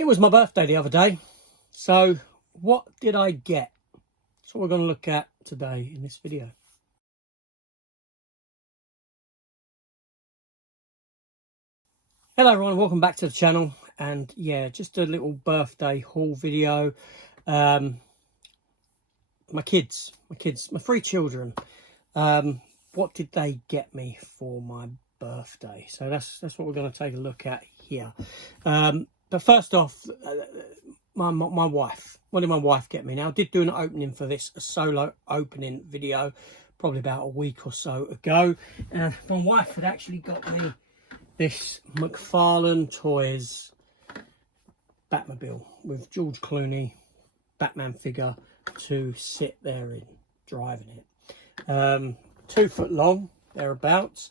It was my birthday the other day, so what did I get? That's what we're going to look at today in this video. Hello everyone, welcome back to the channel. And yeah, just a little birthday haul video. My three children, what did they get me for my birthday? So that's what we're going to take a look at here. But first off, my wife. What did my wife get me? Now, I did do an opening for this, a solo opening video, probably about a week or so ago. And my wife had actually got me this McFarlane Toys Batmobile with George Clooney, Batman figure, to sit there in, driving it. 2 foot long, thereabouts.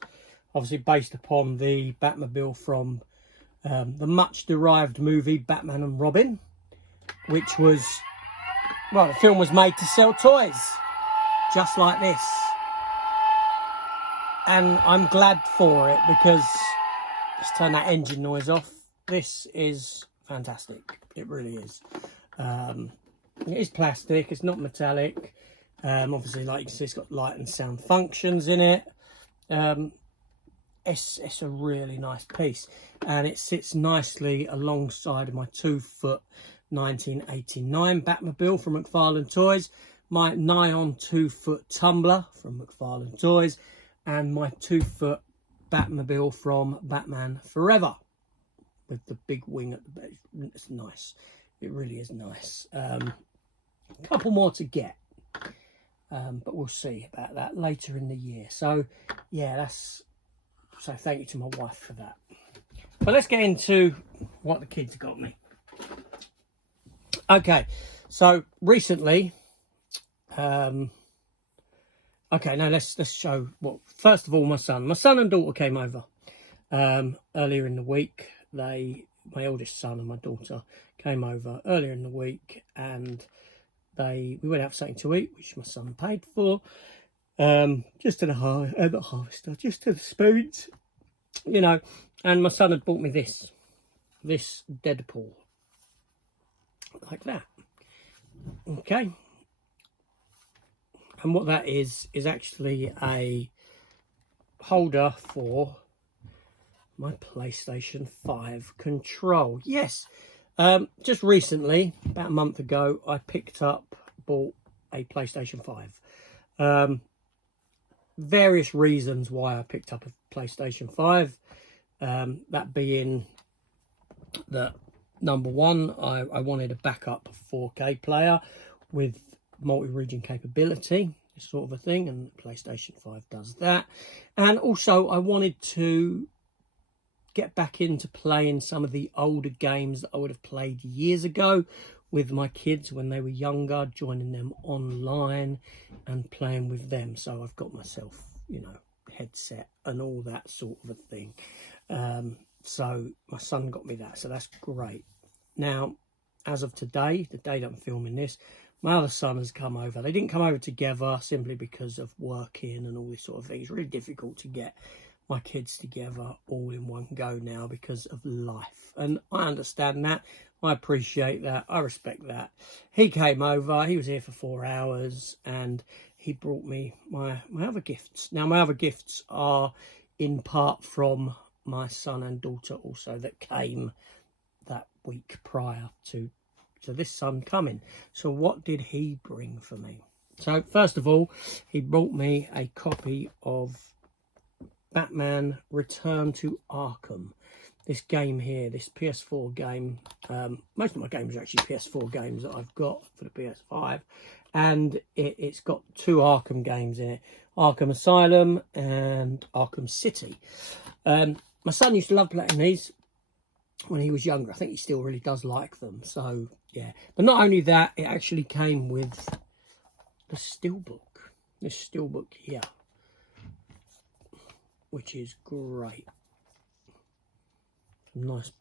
Obviously based upon the Batmobile from the much derived movie Batman and Robin, which was, well, the film was made to sell toys just like this, and I'm glad for it because, let's turn that engine noise off, this is fantastic. It really is. It is plastic, it's not metallic. Obviously, like you can see, it's got light and sound functions in it. It's a really nice piece, and it sits nicely alongside my 2 foot 1989 Batmobile from McFarlane Toys, my nigh on 2 foot Tumbler from McFarlane Toys, and my 2 foot Batmobile from Batman Forever with the big wing at the back. It's nice, it really is nice. A couple more to get, but we'll see about that later in the year. So yeah, so thank you to my wife for that. But let's get into what the kids got me. Okay, so recently, okay, now let's show what. First of all, my son and daughter came over earlier in the week. My oldest son and my daughter came over earlier in the week, and we went out for something to eat, which my son paid for. Just to the harvester, just to the spoons, you know. And my son had bought me this Deadpool, like that. Okay. And what that is actually a holder for my PlayStation 5 control. Yes. Just recently, about a month ago, I bought a PlayStation 5. Various reasons why I picked up a PlayStation 5. That being that, number one, I wanted a backup 4K player with multi-region capability, this sort of a thing, and PlayStation 5 does that. And also I wanted to get back into playing some of the older games that I would have played years ago with my kids when they were younger, joining them online and playing with them. So I've got myself, you know, headset and all that sort of a thing. So my son got me that, so that's great. Now, as of today, the day that I'm filming this, my other son has come over. They didn't come over together simply because of working and all this sort of thing. It's really difficult to get my kids together all in one go now because of life, and I understand that. I appreciate that. I respect that. He came over, he was here for 4 hours, and he brought me my other gifts. Now, my other gifts are in part from my son and daughter also, that came that week prior to this son coming. So what did he bring for me? So first of all, he brought me a copy of Batman Return to Arkham. This game here, this PS4 game, most of my games are actually PS4 games that I've got for the PS5, and it's got 2 Arkham games in it, Arkham Asylum and Arkham City. My son used to love playing these when he was younger. I think he still really does like them, so yeah. But not only that, it actually came with the steelbook, this steelbook here, which is great. Some nice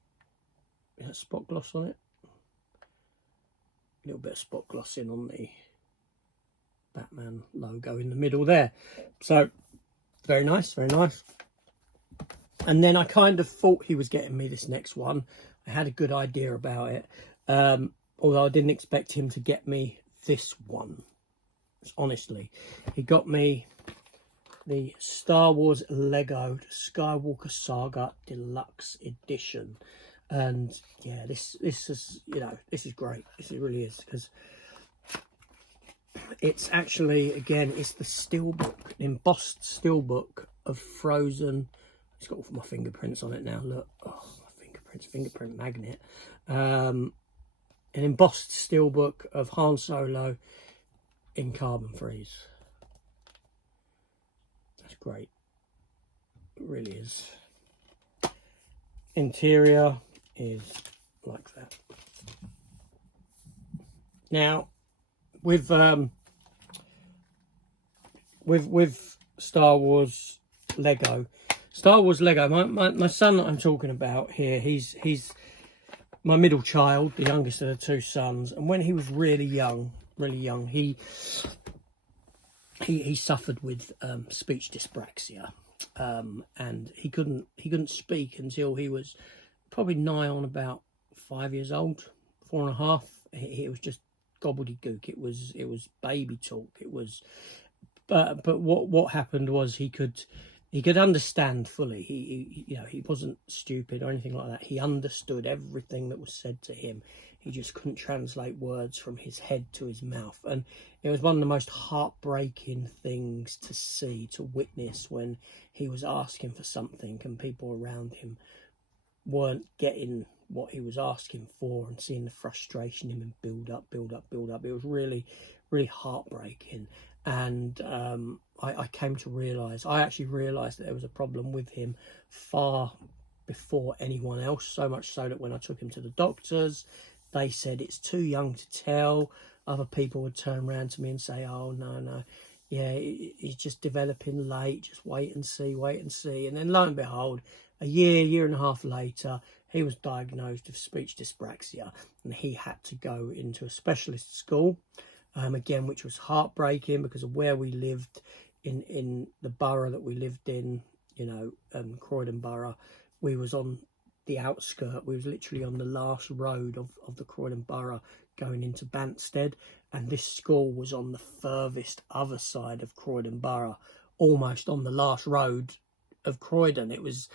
spot gloss on it. A little bit of spot glossing on the Batman logo in the middle there. So very nice, very nice. And then I kind of thought he was getting me this next one, I had a good idea about it. Although I didn't expect him to get me this one. Honestly, he got me the Star Wars Lego Skywalker Saga Deluxe Edition, and yeah, this is, you know, this is great. This really is, because it's actually, again, it's the steelbook, embossed steelbook of Frozen. It's got all my fingerprints on it now. Look, oh, my fingerprints, fingerprint magnet. An embossed steelbook of Han Solo in carbon freeze. That's great. It really is. Interior is like that. Now, with Star Wars Lego, my son that I'm talking about here, he's my middle child, the youngest of the two sons, and when he was really young, he suffered with speech dyspraxia, and he couldn't speak until he was probably nigh on about 5 years old, 4.5. It was just gobbledygook. It was baby talk. It was, but what happened was he could understand fully. He you know, he wasn't stupid or anything like that. He understood everything that was said to him. He just couldn't translate words from his head to his mouth. And it was one of the most heartbreaking things to see, to witness, when he was asking for something and people around him weren't getting what he was asking for, and seeing the frustration in him build up. It was really, really heartbreaking. And I came to realise, I actually realised that there was a problem with him far before anyone else, so much so that when I took him to the doctors, they said it's too young to tell. Other people would turn around to me and say, oh, no, yeah, he's just developing late, just wait and see. And then lo and behold, a year and a half later, he was diagnosed with speech dyspraxia, and he had to go into a specialist school, again, which was heartbreaking because of where we lived in the borough that we lived in, you know, Croydon Borough. We was on the outskirt. We was literally on the last road of the Croydon Borough going into Banstead, and this school was on the furthest other side of Croydon Borough, almost on the last road of Croydon. It was,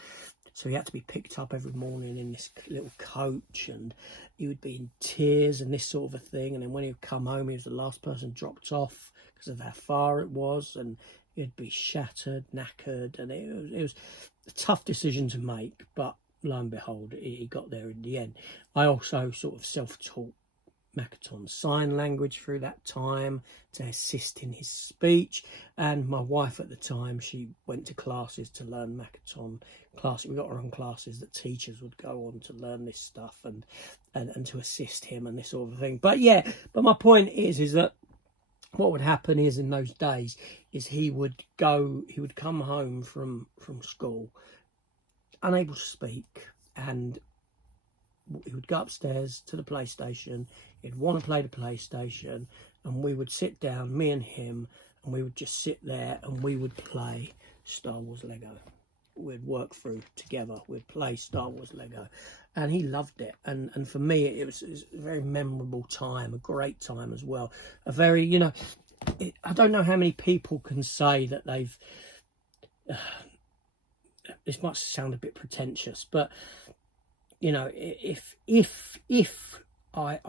so he had to be picked up every morning in this little coach, and he would be in tears and this sort of a thing. And then when he would come home, he was the last person dropped off because of how far it was, and he'd be shattered, knackered, and it was a tough decision to make, but lo and behold, he got there in the end. I also sort of self-taught Makaton sign language through that time to assist in his speech, and my wife at the time, she went to classes to learn Makaton classes. We got our own classes that teachers would go on to learn this stuff and to assist him and this sort of thing. But yeah, but my point is that what would happen is, in those days, is he would come home from school unable to speak, and he would go upstairs to the PlayStation. He'd want to play the PlayStation, and we would sit down, me and him, and we would just sit there and we would play Star Wars Lego. We'd work through together. We'd play Star Wars Lego, and he loved it. And for me, it was a very memorable time, a great time as well. A very, you know, I don't know how many people can say that they've. This might sound a bit pretentious, but you know, if I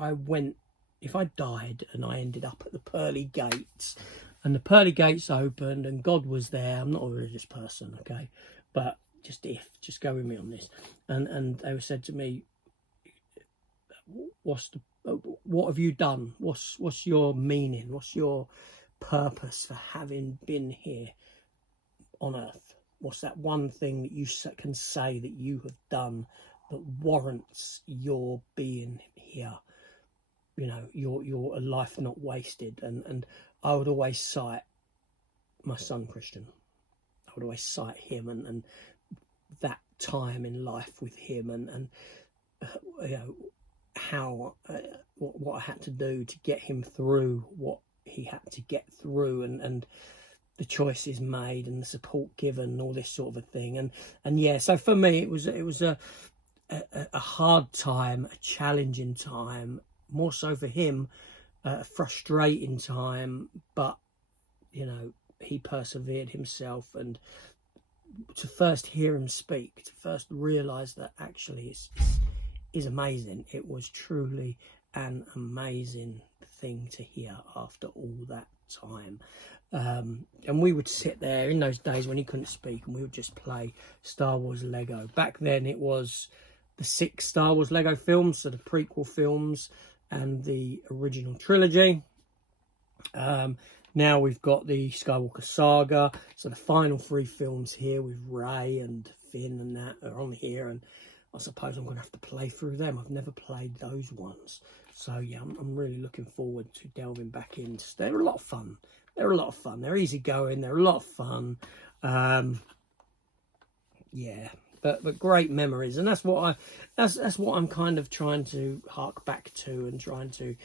died and I ended up at the pearly gates, and the pearly gates opened and God was there, I'm not a religious person, okay, but just go with me on this, and they said to me, what have you done? What's your meaning? What's your purpose for having been here on earth? What's that one thing that you can say that you have done that warrants your being here? You know, your life not wasted. And I would always cite my son Christian. I would always cite him and that time in life with him, and you know, how what I had to do to get him through what he had to get through, and the choices made and the support given and all this sort of a thing. And yeah, so for me it was a a hard time, a challenging time, more so for him, a frustrating time, but you know, he persevered himself. And to first hear him speak, to first realise that actually is amazing. It was truly an amazing thing to hear after all that time. And we would sit there in those days when he couldn't speak, and we would just play Star Wars Lego. Back then it was the 6 Star Wars Lego films, so the prequel films and the original trilogy. Now we've got the Skywalker saga, so the final 3 films here with Rey and Finn and that are on here, and I suppose I'm going to have to play through them. I've never played those ones, so yeah, I'm really looking forward to delving back into. They're a lot of fun. They're a lot of fun. They're easygoing. They're a lot of fun. Yeah, but great memories, and that's what I'm kind of trying to hark back to and trying to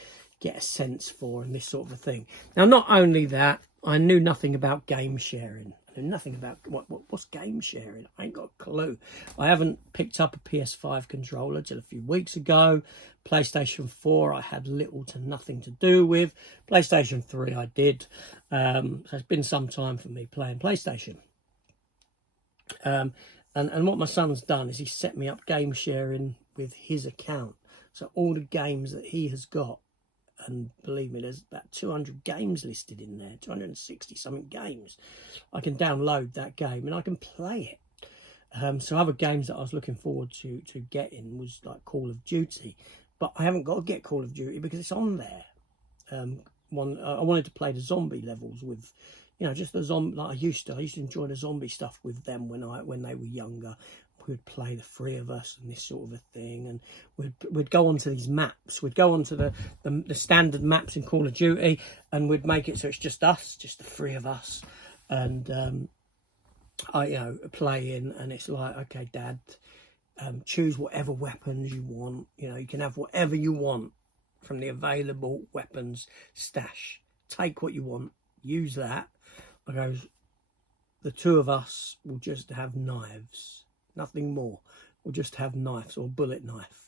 get a sense for, and this sort of a thing. Now, not only that, I knew nothing about game sharing. I knew nothing about what's game sharing. I ain't got a clue. I haven't picked up a PS5 controller till a few weeks ago. PlayStation 4 I had little to nothing to do with. PlayStation 3 I did. So it's been some time for me playing PlayStation. And what my son's done is he set me up game sharing with his account. So all the games that he has got, and believe me, there's about 200 games listed in there, 260 something games. I can download that game and I can play it. So other games that I was looking forward to getting was like Call of Duty, but I haven't got to get Call of Duty because it's on there. I wanted to play the zombie levels with, you know, just the zombie. Like I used to enjoy the zombie stuff with them when they were younger. We would play the 3 of us and this sort of a thing, and we'd go onto these maps. We'd go onto the standard maps in Call of Duty, and we'd make it so it's just us, just the 3 of us, and I play in, and it's like, okay, Dad, choose whatever weapons you want. You know, you can have whatever you want from the available weapons stash. Take what you want, use that. I goes, the 2 of us will just have knives. Nothing more. We'll just have knives or bullet knife.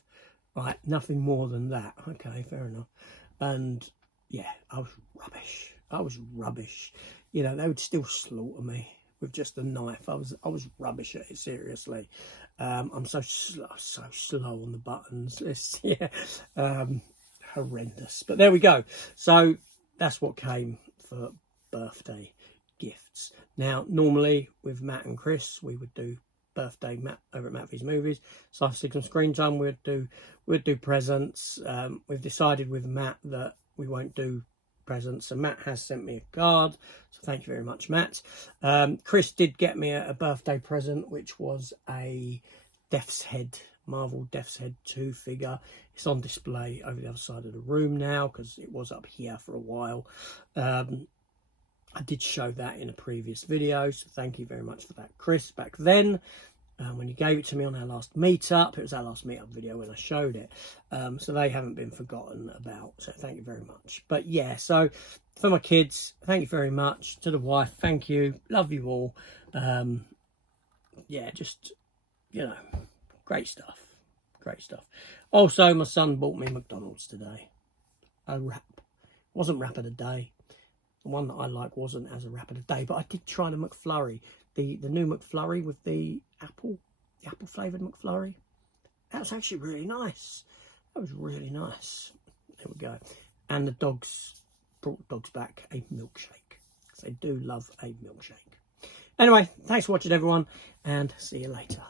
Right, nothing more than that. Okay, fair enough. And yeah, I was rubbish. I was rubbish. You know, they would still slaughter me with just a knife. I was rubbish at it, seriously. I'm so slow on the buttons. It's, yeah, horrendous. But there we go. So that's what came for birthday gifts. Now, normally with Matt and Chris, we would do birthday Matt over at Matt V's Movies. So after some screen time, we'd do presents. We've decided with Matt that we won't do presents, so Matt has sent me a card, so thank you very much, Matt. Chris did get me a birthday present, which was a Death's Head, Marvel Death's Head 2 figure. It's on display over the other side of the room now because it was up here for a while. I did show that in a previous video, so thank you very much for that, Chris. Back then, when you gave it to me on our last meetup, it was our last meetup video when I showed it. So they haven't been forgotten about, so thank you very much. But yeah, so for my kids, thank you very much. To the wife, thank you. Love you all. Yeah, just, you know, great stuff. Great stuff. Also, my son bought me McDonald's today. A wrap. Wasn't wrap of the day. The one that I like wasn't as a wrap of the day, but I did try the McFlurry, the new McFlurry with the apple flavoured McFlurry. That was actually really nice. That was really nice. There we go. And the dogs brought the dogs back a milkshake, because they do love a milkshake. Anyway, thanks for watching, everyone, and see you later.